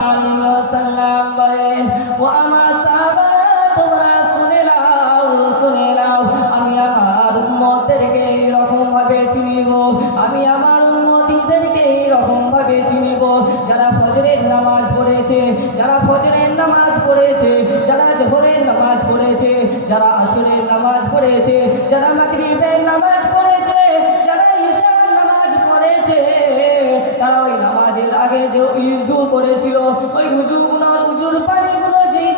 সাল্লাম বলেন, ও আমার সাহাবারা তোমরা শুনে নাও, আমি আমার উম্মতদেরকে এরকম ভাবে চিনিব, আমি আমার উম্মতীদেরকে এরকম ভাবে চিনিব, যারা ফজরের নামাজ পড়েছে, যারা ফজরের নামাজ পড়েছে, যারা জোহরের নামাজ পড়েছে, যারা আসরের নামাজ পড়েছে, যারা মাগরিবের নামাজ পড়েছে, যারা ইশার নামাজ পড়েছে, তারা ওই নামাজের আগে যে উজু করেছিল, ওই উজুর পানিগুলো যেই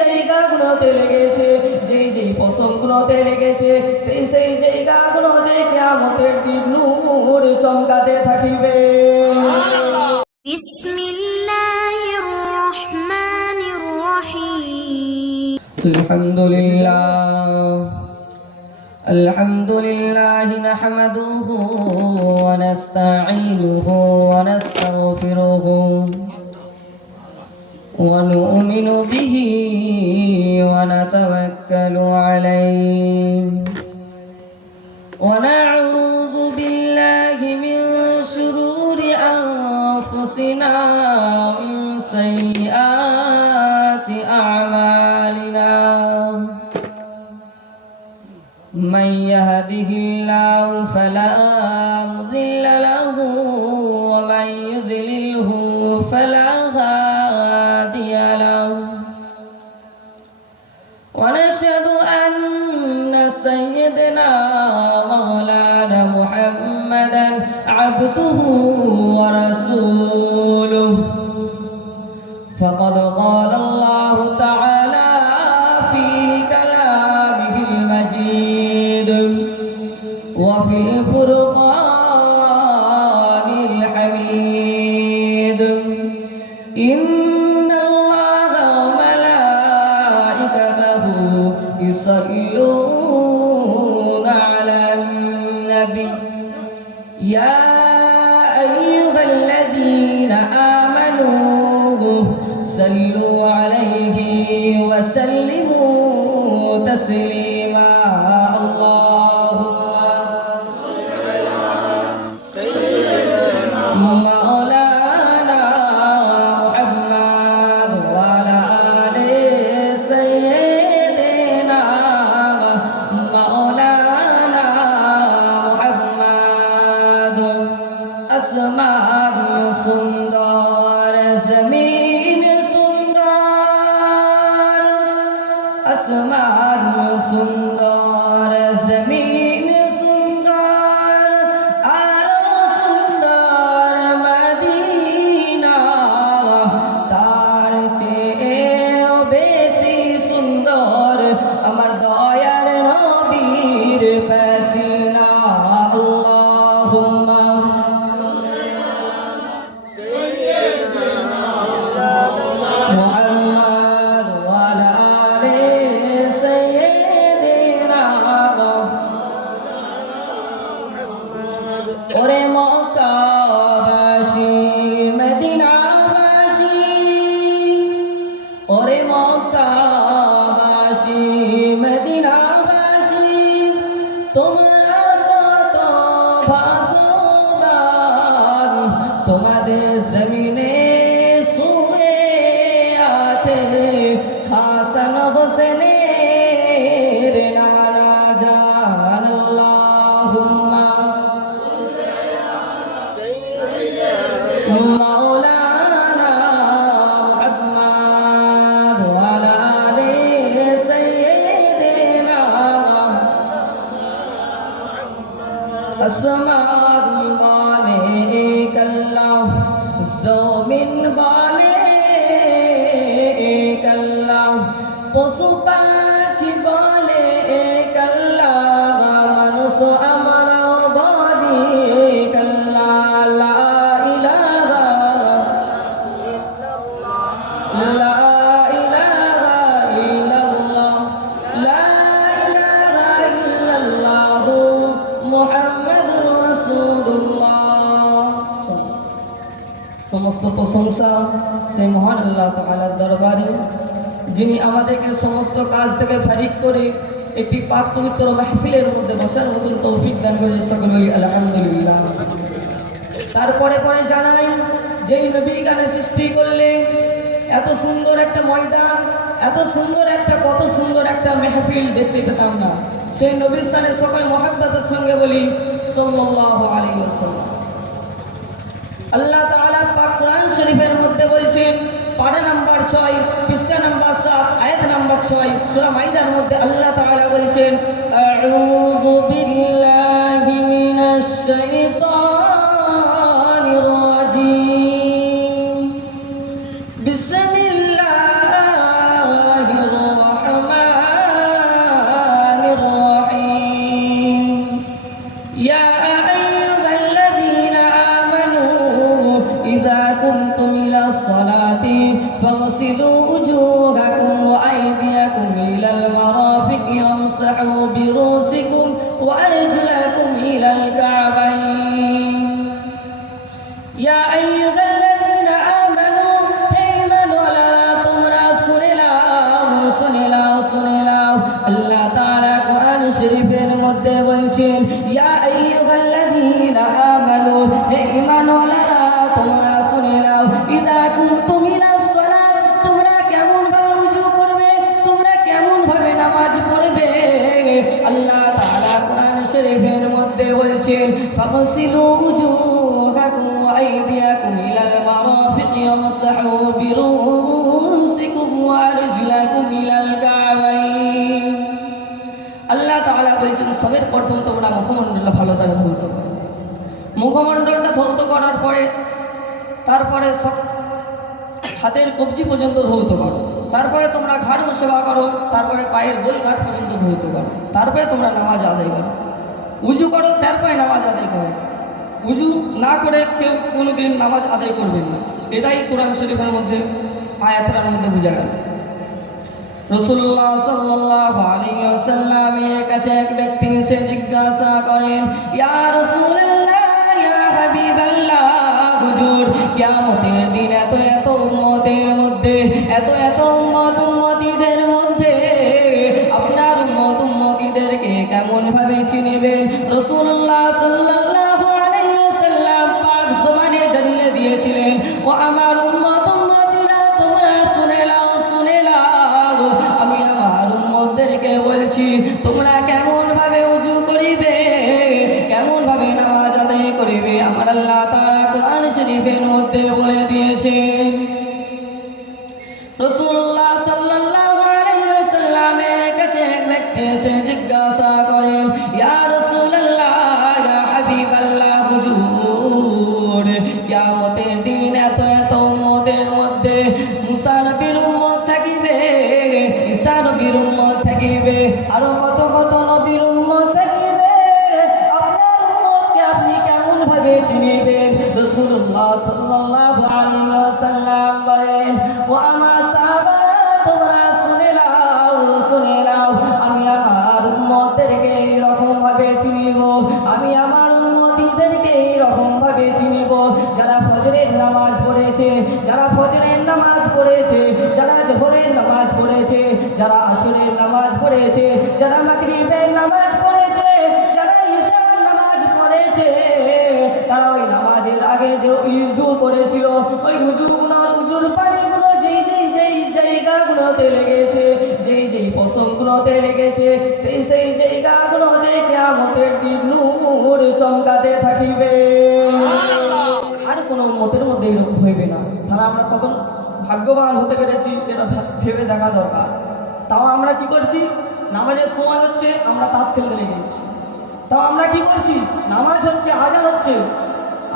জায়গাগুলোতে লেগেছে, যেই পশমগুলোতে লেগেছে, সেই জায়গাগুলোতে কিয়ামতের দিন নূর চমকাতে থাকিবে। বিসমিল্লাহির রহমানির রহিম। الحمد لله نحمده ونستعينه ونستغفره ونؤمن به ونتوكل عليه ونعوذ بالله من شرور أنفسنا ومن سيئات أعمالنا من يهده الله فلا مضل له ومن يضلله فلا هادي له ونشهد أن سيدنا مولانا محمدا عبده ورسوله فقد قال الله تعالى في كلامه المجيد وفي الفرقان الحميد إن الله وملائكته يصلون على النبي يا أيها الذين آمنوا صلوا عليه وسلموا تسليما مولانا محمد وعلى آل سيدنا مولانا محمد আসমান সুন্দর জমিন সুন্দর আসমান সুন্দর জমিন সুন্দর আরো সুন্দর মদিনা তার চেয়েও বেশি সুন্দর আমার দয়ার নবীর পাসিনা আল্লাহুম্মা মুহাম্মদ ওয়া আলা আলি সাইয়্যিদিনা ওরে মক্কাবাসী মদিনাবাসী ওরে মক্কাবাসী মদিনাবাসী তোমরা কত ভাগ্যবান তোমাদের জমিনে শুয়ে আছে হাসান হোসেনের নানা জান আল্লাহুম্মা مولانا محمد وعلى آل سيدنا আসমান বলে এক আল্লাহ জমিন বলে এক আল্লাহ পশু পাখি বলে এক আল্লাহ মানুষ আমরাও বলি এক আল্লাহ লা ইলাহা লা ইলাহা ইল্লাল্লাহ লা ইলাহা ইল্লাল্লাহ মুহাম্মাদুর রাসূলুল্লাহ। সমস্ত প্রশংসা সেই মহান আল্লাহ তাআলার দরবারে, যিনি আমাদেরকে সমস্ত কাজ থেকে ফারিক করে একটি পাক পবিত্র মাহফিলের মধ্যে বসার মতন তৌফিক দান করে। সকলে আলহামদুলিল্লাহ। তারপরে জানাই যেই নবী গানে সৃষ্টি করলে এত সুন্দর একটা ময়দান, এত সুন্দর একটা, কত সুন্দর একটা মেহফিল দেখতে পেতাম না। সেই নবীর সানে সকল মহাব্বতের সঙ্গে বলি সাল্লাল্লাহু আলাইহি ওয়াসাল্লাম। আল্লাহ তাআলা পাক কোরআন শরীফের মধ্যে বলছেন, পারা নাম্বার 6, পৃষ্ঠা নাম্বার 7, আয়াত নাম্বার 6, সূরা মাইদার মধ্যে আল্লাহ তাআলা বলছেন, আউযু বিল্লাহি মিনাশ শাইতানির রাজীম, বিসমিল্লাহির রহমানির রহিম, ইয়া فاغسلوا وجوهكم وأيديكم إلى المرافق وامسحوا برؤوسكم وأرجلكم إلى الكعبين يا أيها الذين آمنوا آمنوا لا তোমরা শুনে নাও আল্লাহ তাআলা কোরআন শরীফের মধ্যে বলছেন, ইয়া আইয়ুহাল্লাযীনা আমানু হে ঈমানওয়ালারা তোমরা শুনে নাও, ইযা কুমতুম ইলা সালাত তোমরা কেমন ভাবে ওযু করবে, তোমরা কেমন ভাবে নামাজ পড়বে। আল্লাহ তাআলা কোরআন শরীফের মধ্যে বলছেন, ফাগসিলু উজুহাকুম ওয়া আইদিয়াকুম ইলাল মারাফিক ওয়ামসাহু বিরুসিকুম ওয়া আরজুলাকুম ইলাল কাবাইন। আল্লাহ তাআলা বলছেন, সবের প্রথম তোমরা মুখমণ্ডলটা ভালো করে ধৌত করো। মুখমণ্ডলটা ধৌত করার পরে তারপরে সব হাতের কবজি পর্যন্ত ধৌত করো, তারপরে তোমরা ঘাড় সেবা করো, তারপরে পায়ের গোলঘাট পর্যন্ত ধৌত করো, তারপরে তোমরা নামাজ আদায় করো। উজু করো, তারপরে নামাজ আদায় করো। উজু না করে কেউ কোনোদিন নামাজ আদায় করবেন না। এটাই কোরআন শরীফের মধ্যে আয়াতের মধ্যে বোঝা গেল। রাসূলুল্লাহ সাল্লাল্লাহু আলাইহি ওয়াসাল্লামের কাছে এক ব্যক্তি এসে জিজ্ঞাসা করেন, ইয়া রাসূলুল্লাহ, ইয়া হাবিবাল্লাহ, হুজুর কিয়ামতের দিন এত এত উম্মতের মধ্যে, এত এত উম্মতিদের মধ্যে আপনার উম্মতিদেরকে কেমন ভাবে চিনবেন? রাসূলুল্লাহ সাল্লাল্লাহু আলাইহি ওয়াসাল্লাম পাক জবানে জানিয়ে দিয়েছিলেন, ও আমার উম্মতিরা তোমরা শুনে নাও, আমি আমার উম্মতদেরকে বলছি তোমরা কেমন ভাবে ওযু করিবে, কেমন ভাবে নামাজ আদায় করিবে, আমার আল্লাহ তাআলা কোরআন শরীফের মধ্যে বলে দিয়েছেন। রাসূলুল্লাহ সাল্লাল্লাহু আলাইহি ওয়াসাল্লামের কাছে এক ব্যক্তি এসে জিজ্ঞাসা করেন, ইয়া রাসূলুল্লাহ, ইয়া হাবিবাল্লাহ, হুজুর কিয়ামতের দিন এত এত উম্মতের মধ্যে মুসা নবীর উম্মত থাকিবে, ঈসা নবীর উম্মত থাকিবে, আরো কত কত নবীর উম্মত থাকিবে, আপনার উম্মতকে আপনি কেমন ভাবে চিনবেন? রাসূলুল্লাহ সাল্লাল্লাহু আলাইহি ওয়াসাল্লাম বলেন, ও আমার সাহাবারা তোমরা শুনে নাও, আমি আমার উম্মতদেরকে এরকম ভাবে চিনিব, আমি আমার উম্মতিদেরকে এরকম ভাবে চিনিব, যারা ফজরের নামাজ পড়েছে, যারা ফজরের নামাজ পড়েছে, যারা জোহরের নামাজ পড়েছে, যারা আসরের নামাজ পড়েছে, যারা মাগরিবের নামাজ পড়েছে, যারা ইশার নামাজ পড়েছে, তারা ওই নামাজের আগে যে উযু করেছিল, ওই উজুর পানিগুলো যেই জায়গাগুলোতে লেগেছে, যেই পশমগুলোতে লেগেছে, সেই জায়গাগুলোতে কিয়ামতের দিন নূর চমকাতে থাকিবে। আর কোনো উম্মতের মধ্যে এরকম হইবে না। তাহলে আমরা কত ভাগ্যবান হতে পেরেছি এটা ভেবে দেখা দরকার। তাও আমরা কি করছি? নামাজের সময় হচ্ছে আমরা তাস খেলতে লেগে যাচ্ছি। তাও আমরা কি করছি? নামাজ হচ্ছে, আজান হচ্ছে,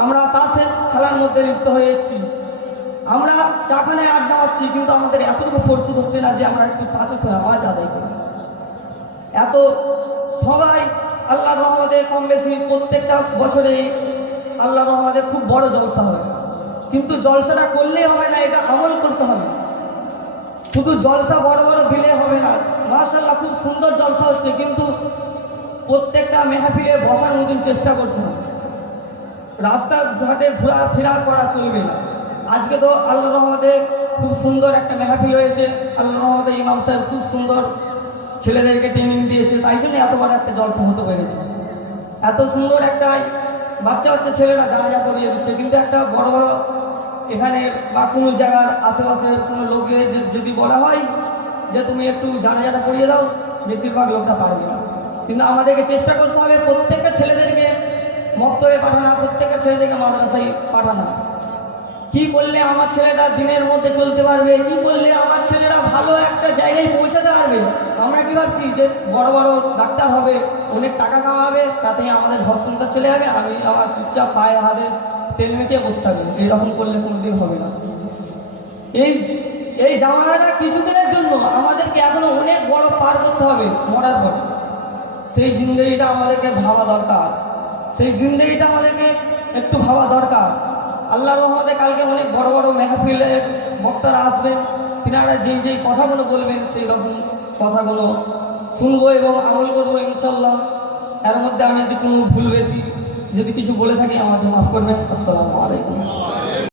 আমরা তাসের খেলার মধ্যে লিপ্ত হয়ে যাচ্ছি। আমরা চাখানায় আড্ডা মারছি, কিন্তু আমাদের এতটুকু ফোর্স হচ্ছে না যে আমরা একটু 5 ওয়াক্ত নামাজ আদায় করি। এত সবাই আল্লাহর রহমতে কম বেশি প্রত্যেকটা বছরে আল্লাহর রহমতে খুব বড় জলসা হয়, কিন্তু জলসাটা করলেই হবে না, এটা আমল করতে হবে। শুধু জলসা বড় বড় দিলে হবে না। মাশাআল্লাহ খুব সুন্দর জলসা হচ্ছে, কিন্তু প্রত্যেকটা মেহফিলে বসার মতন চেষ্টা করতে হবে। রাস্তাঘাটে ঘোরাফেরা করা চলবে না। আজকে তো আল্লাহর রহমতে খুব সুন্দর একটা মেহফিল হয়েছে, আল্লাহর রহমতে ইমাম সাহেব খুব সুন্দর ছেলেদেরকে ট্রেনিং দিয়েছে, তাই জন্য এত বড় একটা জলসা হতে পেরেছে। এত সুন্দর একটা বাচ্চা ছেলেরা জানাজা পড়িয়ে দিচ্ছে, কিন্তু একটা বড় বড় এখানে বা কোনো জায়গার আশেপাশে কোনো লোকে যদি বলা হয় যে তুমি একটু জানাজাটা করিয়ে দাও, বেশিরভাগ লোকটা পারবে না। কিন্তু আমাদেরকে চেষ্টা করতে হবে প্রত্যেকটা ছেলেদেরকে মক্তবে পাঠানো, প্রত্যেকটা ছেলেদেরকে মাদ্রাসায় পাঠানো। কি করলে আমার ছেলেটা দিনের মধ্যে চলতে পারবে, কি করলে আমার ছেলেরা ভালো একটা জায়গায় পৌঁছাতে পারবে। আমরা কি ভাবছি যে বড় বড় ডাক্তার হবে, অনেক টাকা কামাবে, তাতেই আমাদের ঘর সংসার চলে যাবে, আমি আমার চুপচাপ পায়ে হাতে তেল মেখে বসে থাকবো। এইরকম করলে কোনোদিন হবে না। এই জামানাটা কিছুদিনের জন্য, আমাদেরকে এখনো অনেক বড় পার করতে হবে মরার পর। সেই জিন্দগিটা আমাদেরকে ভাবা দরকার, সেই জিন্দগিটা আমাদেরকে একটু ভাবা দরকার। আল্লাহর রহমতে কালকে অনেক বড় বড় মেহফিলের বক্তারা আসবেন, তিনারা যেই কথাগুলো বলবেন সেই রকম কথাগুলো শুনবো এবং আমল করবো ইনশাল্লাহ। এর মধ্যে আমি যদি কোনো ভুল ব্যক্তি যদি কিছু বলে থাকি আমাকে মাফ করবেন। আসসালামু আলাইকুম।